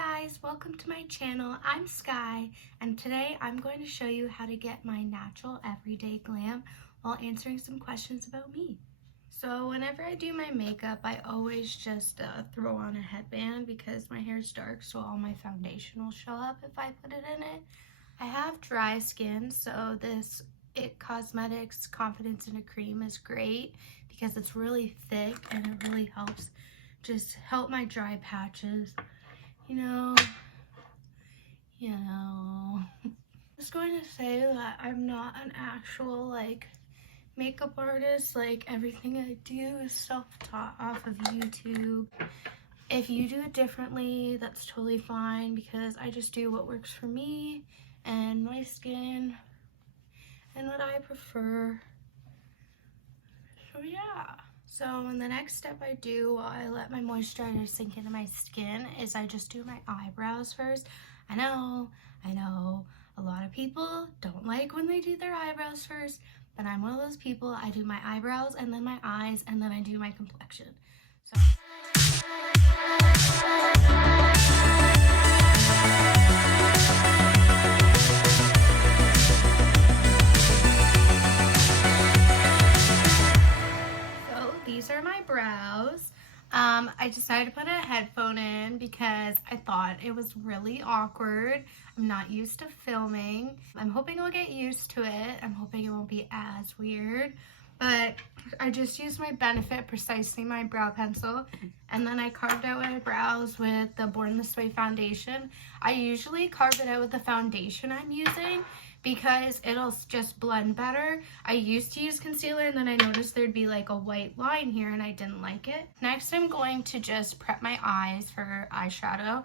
guys, welcome to my channel. I'm Sky, and today I'm going to show you how to get my natural everyday glam while answering some questions about me. So whenever I do my makeup, I always just throw on a headband because my hair is dark, so all my foundation will show up if I put it in it. I have dry skin, so this It Cosmetics Confidence in a Cream is great because it's really thick and it really helps just help my dry patches. You know, just going to say that I'm not an actual makeup artist. Like, everything I do is self-taught off of YouTube. If you do it differently, that's totally fine because I just do what works for me and my skin and what I prefer. So yeah. So the next step I do while I let my moisturizer sink into my skin is I just do my eyebrows first. I know, a lot of people don't like when they do their eyebrows first, but I'm one of those people. I do my eyebrows and then my eyes and then I do my complexion. So these are my brows. I decided to put a headphone in because I thought it was really awkward. I'm not used to filming. I'm hoping I'll get used to it. I'm hoping it won't be as weird. But I just used my Benefit Precisely My brow pencil, and then I carved out my brows with the Born This Way foundation. I usually carve it out with the foundation I'm using because it'll just blend better. I used to use concealer and then I noticed there'd be like a white line here and I didn't like it. Next, I'm going to just prep my eyes for eyeshadow.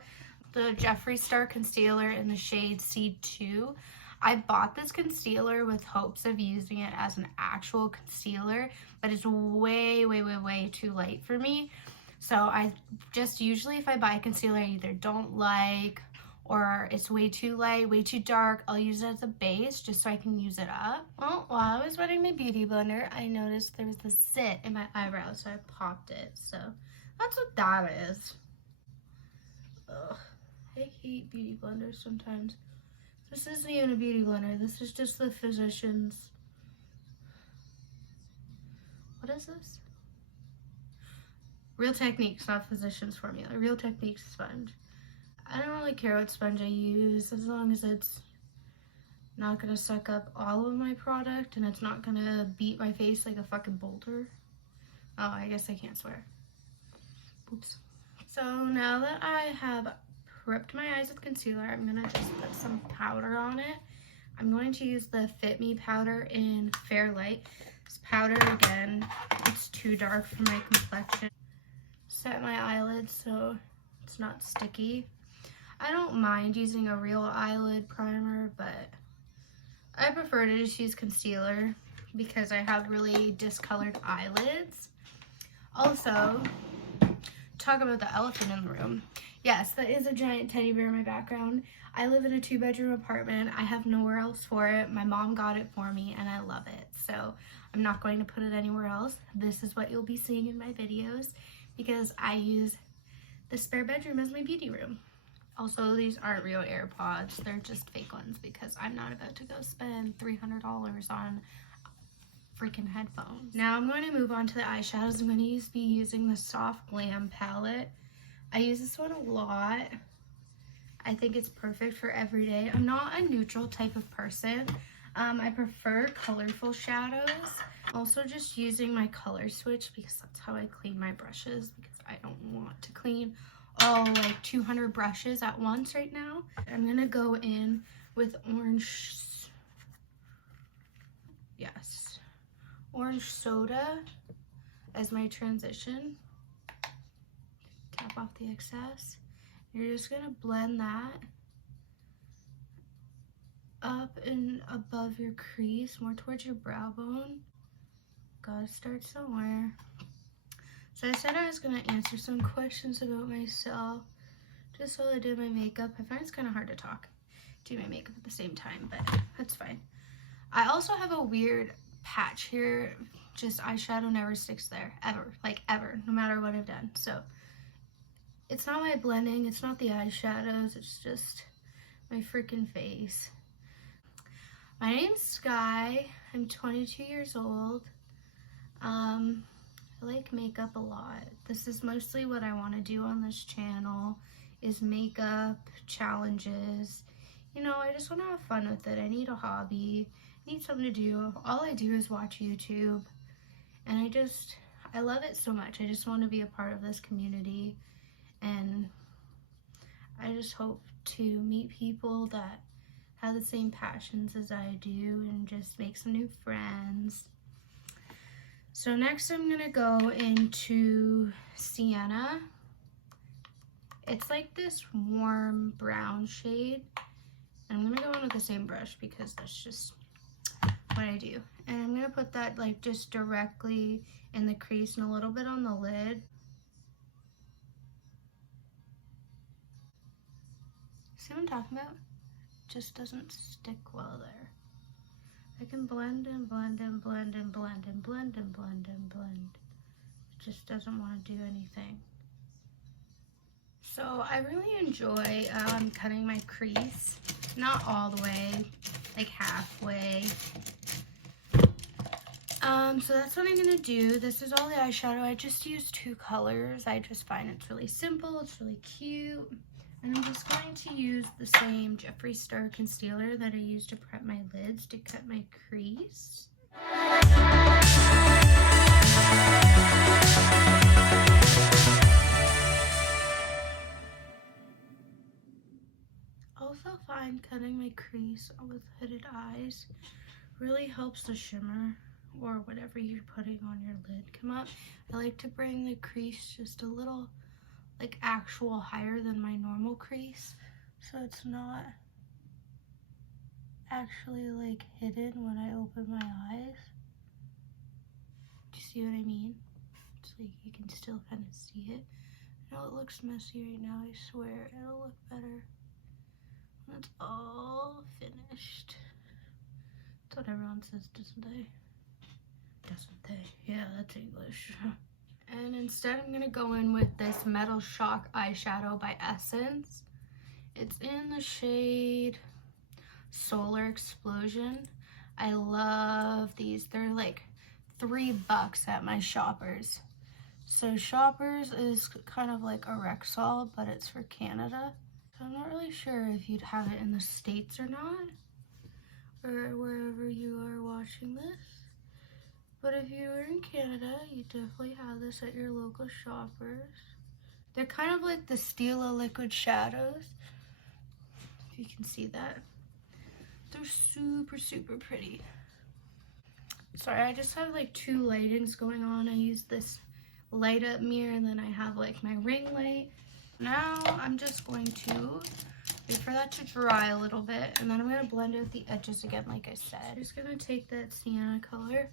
The Jeffree Star concealer in the shade C2. I bought this concealer with hopes of using it as an actual concealer, but it's way too light for me. So I just usually, if I buy a concealer I either don't like or it's way too light, way too dark, I'll use it as a base just so I can use it up. Well, while I was running my beauty blender, I noticed there was a zit in my eyebrow, so I popped it. So that's what that is. Ugh, I hate beauty blenders sometimes. This isn't even a beauty blender. This is just the Physicians. What is this? Real Techniques, not Physicians formula. Real Techniques sponge. I don't really care what sponge I use as long as it's not gonna suck up all of my product and it's not gonna beat my face like a fucking boulder. Oh, I guess I can't swear. Oops. So now that I have prepped my eyes with concealer, I'm gonna just put some powder on it. I'm going to use the Fit Me powder in Fairlight. This powder, again, it's too dark for my complexion. Set my eyelids so it's not sticky. I don't mind using a real eyelid primer, but I prefer to just use concealer because I have really discolored eyelids. Also, talk about the elephant in the room. Yes, that is a giant teddy bear in my background. I live in a 2-bedroom apartment. I have nowhere else for it. My mom got it for me and I love it. So I'm not going to put it anywhere else. This is what you'll be seeing in my videos because I use the spare bedroom as my beauty room. Also, these aren't real AirPods. They're just fake ones because I'm not about to go spend $300 on freaking headphones. Now I'm going to move on to the eyeshadows. I'm going to be using the Soft Glam palette. I use this one a lot. I think it's perfect for every day. I'm not a neutral type of person. I prefer colorful shadows. Also just using my color switch because that's how I clean my brushes because I don't want to clean all like 200 brushes at once right now. I'm gonna go in with orange soda as my transition. Tap off the excess. You're just gonna blend that up and above your crease, more towards your brow bone. Gotta start somewhere. So I said I was gonna answer some questions about myself just while I did my makeup. I find it's kind of hard to talk, do my makeup at the same time, but that's fine. I also have a weird patch here. Just eyeshadow never sticks there, ever, like ever, no matter what I've done. So It's not my blending, it's not the eyeshadows, it's just my freaking face. My name's Sky. I'm 22 years old. I like makeup a lot. This is mostly what I want to do on this channel, is makeup challenges. You know, I just want to have fun with it. I need a hobby. I need something to do. All I do is watch YouTube, and I love it so much. I just want to be a part of this community, and I just hope to meet people that have the same passions as I do and just make some new friends. So next I'm gonna go into Sienna. It's like this warm brown shade. And I'm gonna go in with the same brush because that's just what I do. And I'm gonna put that like just directly in the crease and a little bit on the lid. See what I'm talking about? Just doesn't stick well there. I can blend and blend and blend and blend and blend and blend and blend. It just doesn't want to do anything. So I really enjoy cutting my crease. Not all the way, like halfway. So that's what I'm gonna do. This is all the eyeshadow. I just use 2 colors. I just find it's really simple, it's really cute. And I'm just going to use the same Jeffree Star concealer that I use to prep my lids to cut my crease. Also find cutting my crease with hooded eyes really helps the shimmer or whatever you're putting on your lid come up. I like to bring the crease just a little like actual higher than my normal crease, so it's not actually like hidden when I open my eyes. Do you see what I mean? It's like you can still kind of see it. I know it looks messy right now, I swear it'll look better when it's all finished. That's what everyone says, doesn't they? Doesn't they? Yeah, that's English. And instead I'm gonna go in with this Metal Shock eyeshadow by Essence. It's in the shade Solar Explosion. I love these. They're like $3 at my Shoppers. So Shoppers is kind of like a Rexall, but it's for Canada. So I'm not really sure if you'd have it in the States or not, or wherever you are watching this. But if you are in Canada, you definitely have this at your local Shoppers. They're kind of like the Stila liquid shadows, if you can see that. They're super, super pretty. Sorry, I just have like 2 lightings going on. I use this light up mirror and then I have like my ring light. Now I'm just going to wait for that to dry a little bit, and then I'm going to blend out the edges again like I said. I'm just going to take that sienna color,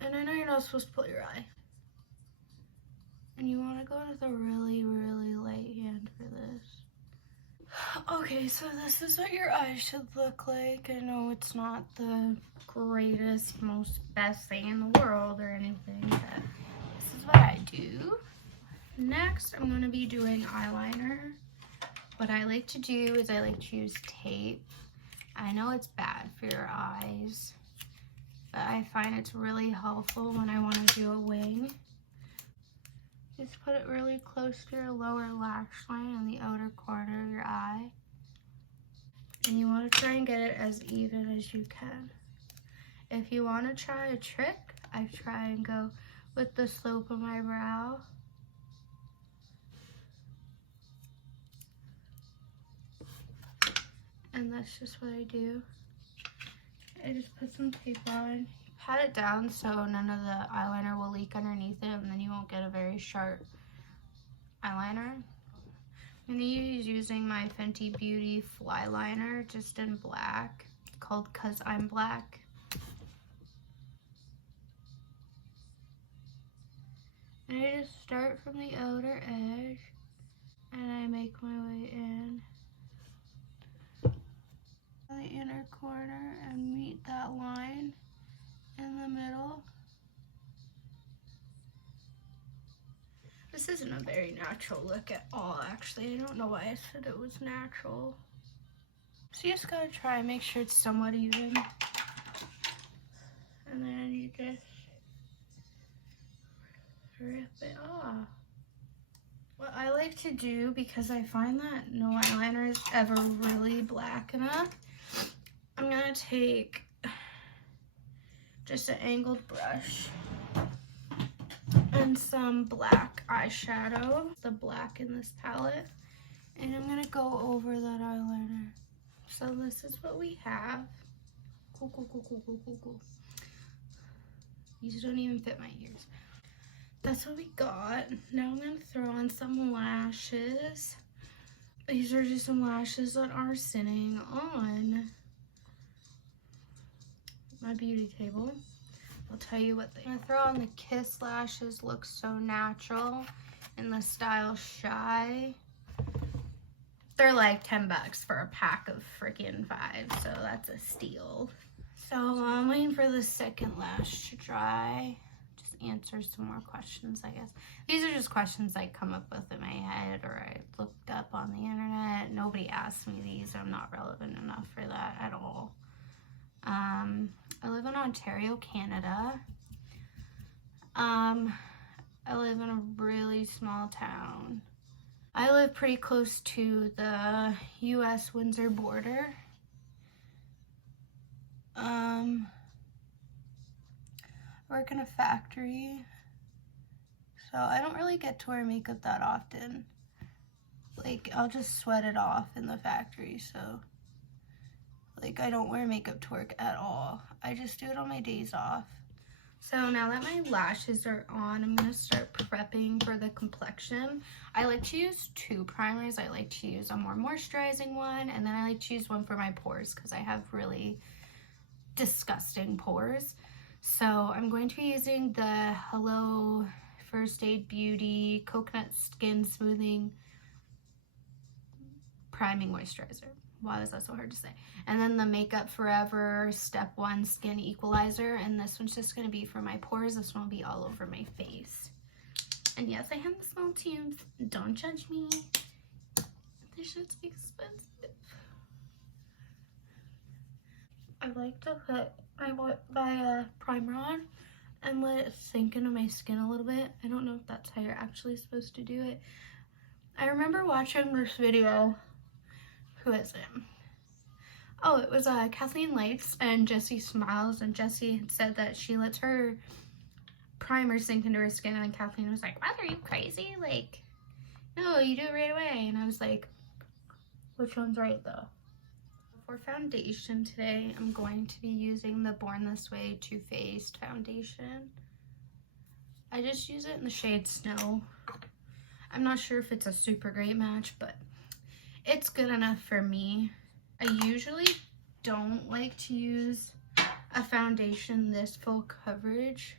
and I know you're not supposed to put your eye. And you want to go with a really, really light hand for this. Okay, so this is what your eyes should look like. I know it's not the greatest, most best thing in the world or anything, but this is what I do. Next, I'm going to be doing eyeliner. What I like to do is I like to use tape. I know it's bad for your eyes, but I find it's really helpful when I want to do a wing. Just put it really close to your lower lash line in the outer corner of your eye. And you want to try and get it as even as you can. If you want to try a trick, I try and go with the slope of my brow. And that's just what I do. I just put some tape on, pat it down so none of the eyeliner will leak underneath it, and then you won't get a very sharp eyeliner. I'm gonna use using my Fenty Beauty Fly Liner, just in black. It's called 'Cause I'm Black. And I just start from the outer edge, and I make my way in the inner corner and meet that line in the middle. This This isn't a very natural look at all, actually. I don't know why I said it was natural. So you just gotta try and make sure it's somewhat even. And then you just rip it off. What I like to do, because I find that no eyeliner is ever really black enough, I'm gonna take just an angled brush and some black eyeshadow, the black in this palette, and I'm gonna go over that eyeliner. So this is what we have. Cool, cool, cool, cool, cool, cool, cool. These don't even fit my ears. That's what we got. Now I'm gonna throw on some lashes. These are just some lashes that are sitting on my beauty table. I'll tell you what, I'm gonna throw on the Kiss lashes. Look so natural in the style Shy. They're like 10 bucks for a pack of freaking 5, so that's a steal. So I'm waiting for the second lash to dry. Just answer some more questions, I guess. These are just questions I come up with in my head or I looked up on the internet. Nobody asked me these. I'm not relevant enough for that at all. I live in Ontario, Canada. I live in a really small town. I live pretty close to the US Windsor border. I work in a factory, so I don't really get to wear makeup that often. Like, I'll just sweat it off in the factory, so like I don't wear makeup to work at all. I just do it on my days off. So now that my lashes are on, I'm gonna start prepping for the complexion. I like to use 2 primers. I like to use a more moisturizing one, and then I like to use one for my pores because I have really disgusting pores. So I'm going to be using the Hello First Aid Beauty Coconut Skin Smoothing Priming Moisturizer. Why was that so hard to say? And then the Makeup Forever Step 1 Skin Equalizer, and this one's just going to be for my pores. This one will be all over my face. And yes, I have the small tubes. Don't judge me. This shit's expensive. I like to put my primer on and let it sink into my skin a little bit. I don't know if that's how you're actually supposed to do it. I remember watching this video. Who is it? Oh, it was Kathleen Lights and Jessie Smiles, and Jessie had said that she lets her primer sink into her skin, and Kathleen was like, "What, are you crazy? Like, no, you do it right away." And I was like, which one's right though? For foundation today, I'm going to be using the Born This Way Too Faced foundation. I just use it in the shade Snow. I'm not sure if it's a super great match, but it's good enough for me. I usually don't like to use a foundation this full coverage.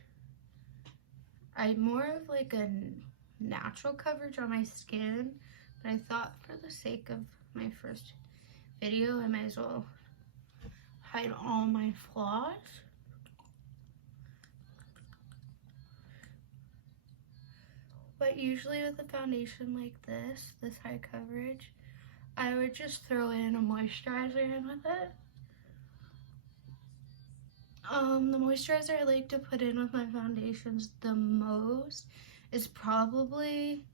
I'm more of like a natural coverage on my skin, but I thought for the sake of my first video, I might as well hide all my flaws. But usually with a foundation like this high coverage, I would just throw in a moisturizer in with it. The moisturizer I like to put in with my foundations the most is probably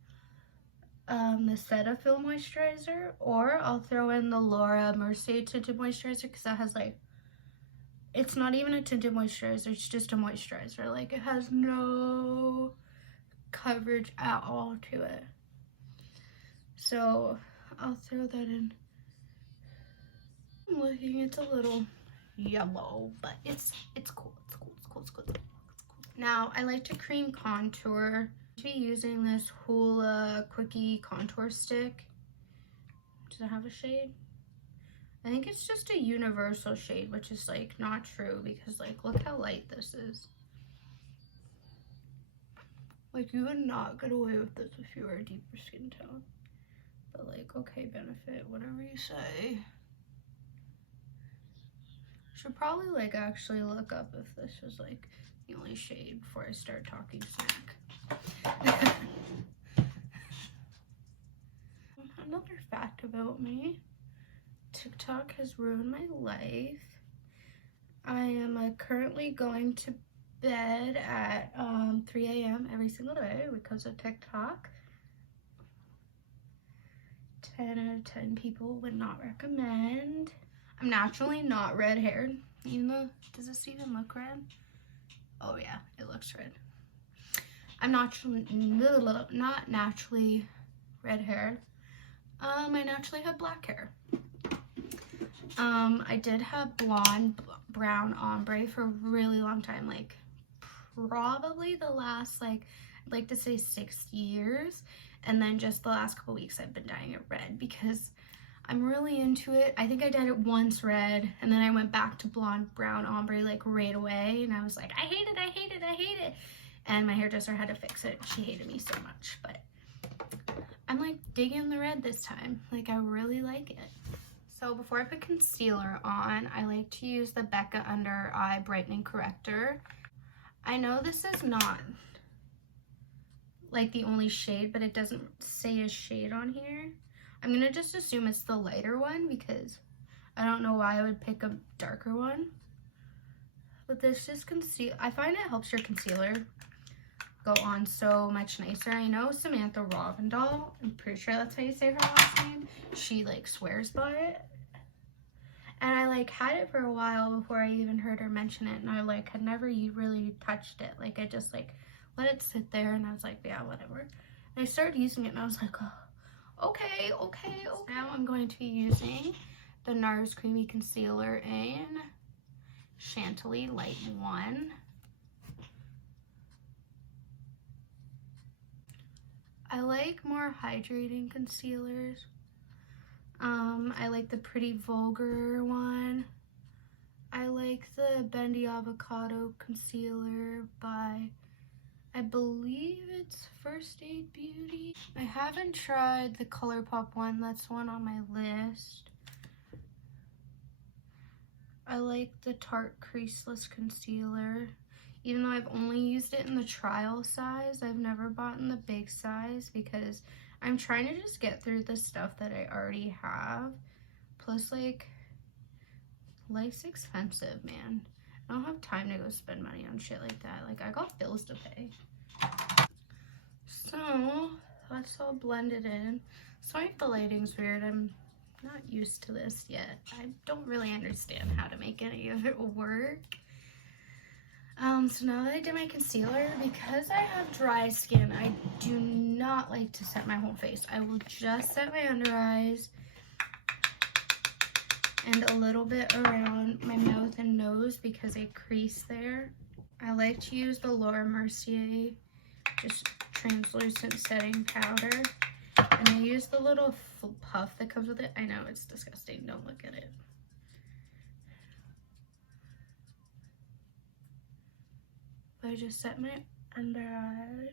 the Cetaphil moisturizer, or I'll throw in the Laura Mercier tinted moisturizer because that has like, it's not even a tinted moisturizer, it's just a moisturizer. Like, it has no coverage at all to it. So I'll throw that in. I'm looking, it's a little yellow, but it's cool. It's cool. It's cool. It's cool. It's cool. Now I like to cream contour. To be using this Hoola Quickie contour stick. Does it have a shade? I think it's just a universal shade, which is like not true because like look how light this is. Like, you would not get away with this if you were a deeper skin tone. But like, okay, Benefit, whatever you say. Should probably like actually look up if this was like the only shade before I start talking smack. Another fact about me, TikTok has ruined my life. I am currently going to bed at 3 a.m. every single day because of TikTok. 10 out of 10 people would not recommend. I'm naturally not red haired, even though, does this even look red? Oh yeah, it looks red. I'm not naturally red haired. I naturally have black hair. I did have blonde, brown ombre for a really long time, like probably the last, like, I'd like to say 6 years. And then just the last couple weeks I've been dyeing it red because I'm really into it. I think I dyed it once red, and then I went back to blonde, brown ombre like right away, and I was like, I hate it, I hate it, I hate it. And my hairdresser had to fix it. She hated me so much, but I'm like digging the red this time. Like, I really like it. So before I put concealer on, I like to use the Becca Under Eye Brightening Corrector. I know this is not like the only shade, but it doesn't say a shade on here. I'm gonna just assume it's the lighter one because I don't know why I would pick a darker one. But this just I find it helps your concealer go on so much nicer. I know Samantha Rovendal, I'm pretty sure that's how you say her last name. She like swears by it. And I like had it for a while before I even heard her mention it, and I like had never really touched it. Like, I just like let it sit there, and I was like, yeah, whatever. And I started using it, and I was like, oh, okay. Now I'm going to be using the NARS Creamy Concealer in Chantilly Light 1. I like more hydrating concealers. I like the Pretty Vulgar one. I like the Bendy Avocado Concealer by, I believe it's First Aid Beauty. I haven't tried the ColourPop one. That's one on my list. I like the Tarte Creaseless Concealer. Even though I've only used it in the trial size, I've never bought in the big size because I'm trying to just get through the stuff that I already have. Plus, like, life's expensive, man. I don't have time to go spend money on shit like that. Like, I got bills to pay. So, that's all blended in. Sorry if the lighting's weird. I'm not used to this yet. I don't really understand how to make any of it work. So now that I did my concealer, because I have dry skin, I do not like to set my whole face. I will just set my under eyes and a little bit around my mouth and nose because I crease there. I like to use the Laura Mercier just translucent setting powder, and I use the little puff that comes with it. I know it's disgusting, don't look at it. I just set my under eye,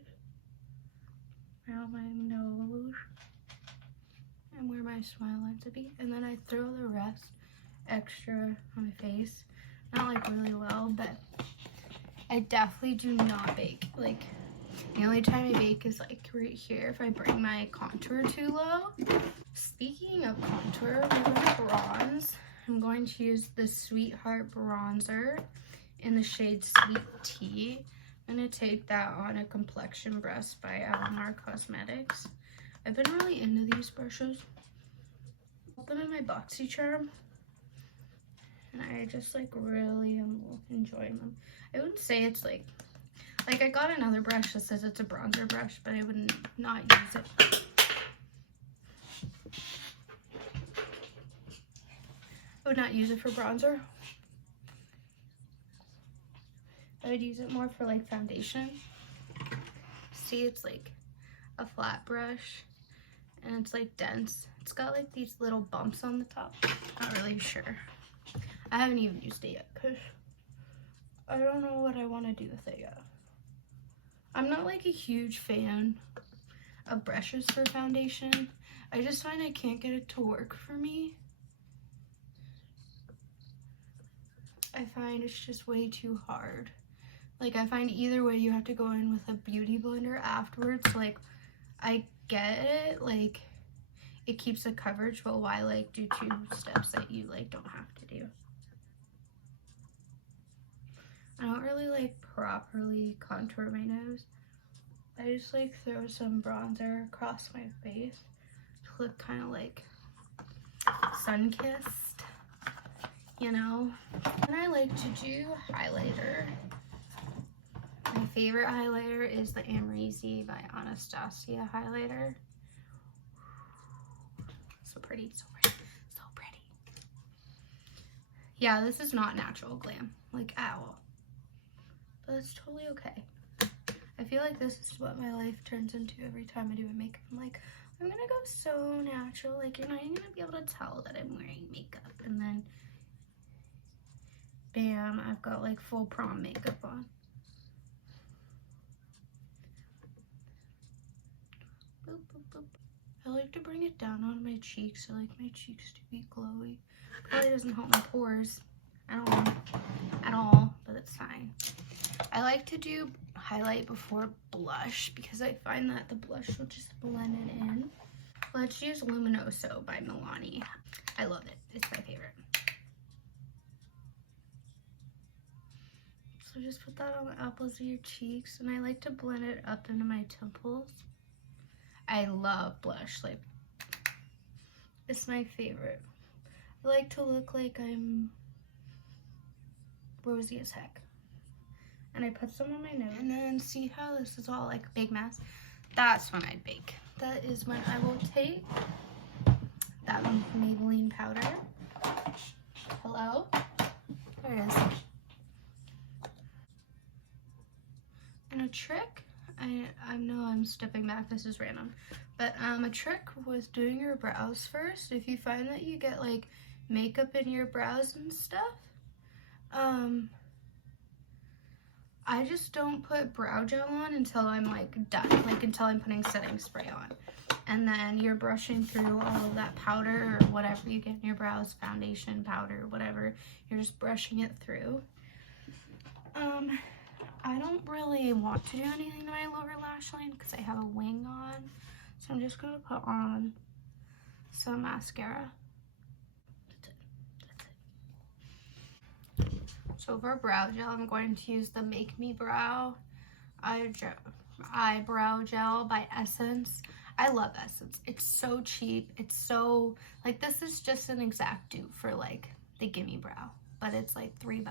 around my nose, and where my smile line to be, and then I throw the rest extra on my face. Not like really well, but I definitely do not bake. Like, the only time I bake is like right here if I bring my contour too low. Speaking of contour, we're going to bronze. I'm going to use the Sweetheart bronzer in the shade Sweet Tea. I'm going to take that on a complexion brush by Alamar Cosmetics. I've been really into these brushes. Put them in my BoxyCharm, and I just like really am enjoying them. I wouldn't say it's like I got another brush that says it's a bronzer brush, but I would not use it. I would not use it for bronzer. I would use it more for like foundation. See, it's like a flat brush and it's like dense. It's got like these little bumps on the top. Not really sure. I haven't even used it yet because I don't know what I want to do with it yet. I'm not like a huge fan of brushes for foundation. I just find I can't get it to work for me. I find it's just way too hard. Like, I find either way you have to go in with a beauty blender afterwards. Like, I get it, like, it keeps the coverage, but why like do 2 steps that you like don't have to do? I don't really like properly contour my nose. I just like throw some bronzer across my face to look kind of like sun-kissed, you know? And I like to do highlighter. My favorite highlighter is the Amrezy by Anastasia highlighter. So pretty, so pretty, so pretty. Yeah, this is not natural glam, like at all. But it's totally okay. I feel like this is what my life turns into every time I do a makeup. I'm like, I'm gonna go so natural, like you're not even gonna be able to tell that I'm wearing makeup. And then, bam, I've got like full prom makeup on. Boop, boop, boop. I like to bring it down on my cheeks. I like my cheeks to be glowy. Probably doesn't help my pores at all, but it's fine. I like to do highlight before blush because I find that the blush will just blend it in. Let's use Luminoso by Milani. I love it. It's my favorite. So just put that on the apples of your cheeks, and I like to blend it up into my temples. I love blush. Like, it's my favorite. I like to look like I'm rosy as heck. And I put some on my nose. And then see how this is all like a big mess? That's when I bake. That is when I will take that Maybelline powder. Hello? There it is. And a trick, I know I'm stepping back, this is random. But a trick with doing your brows first, if you find that you get like makeup in your brows and stuff, I just don't put brow gel on until I'm like done, like until I'm putting setting spray on. And then you're brushing through all of that powder or whatever you get in your brows, foundation, powder, whatever. You're just brushing it through. I don't really want to do anything to my lower lash line because I have a wing on. So I'm just gonna put on some mascara. That's it. So for brow gel, I'm going to use the Make Me Brow eyebrow gel by Essence. I love Essence. It's so cheap. It's so, like, this is just an exact dupe for like the Gimme Brow, but it's like $3.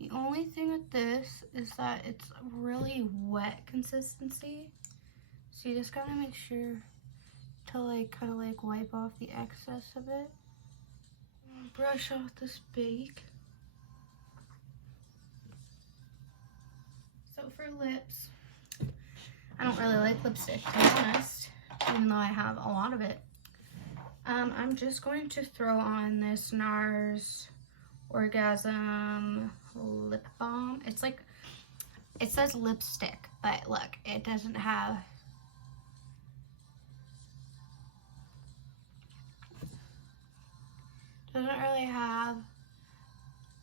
The only thing with this is that it's really wet consistency. So you just gotta make sure to like kind of like wipe off the excess of it. Brush off this bake. So for lips, I don't really like lipstick, to be honest, even though I have a lot of it. I'm just going to throw on this NARS Orgasm lip balm. It's like, it says lipstick, but look, it doesn't have, doesn't really have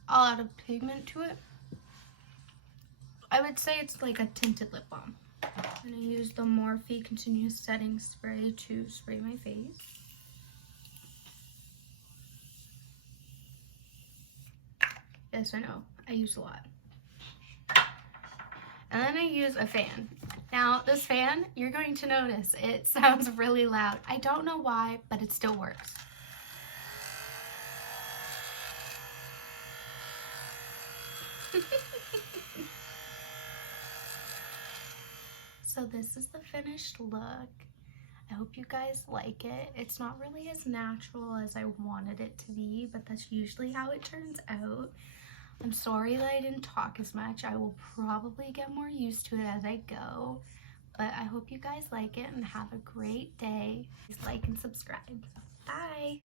a lot of pigment to it. I would say it's like a tinted lip balm. I'm gonna use the Morphe Continuous Setting Spray to spray my face. Yes, I know, I use a lot. And then I use a fan. Now, this fan, you're going to notice, it sounds really loud. I don't know why, but it still works. So this is the finished look. I hope you guys like it. It's not really as natural as I wanted it to be, but that's usually how it turns out. I'm sorry that I didn't talk as much. I will probably get more used to it as I go, but I hope you guys like it and have a great day. Please like and subscribe. Bye.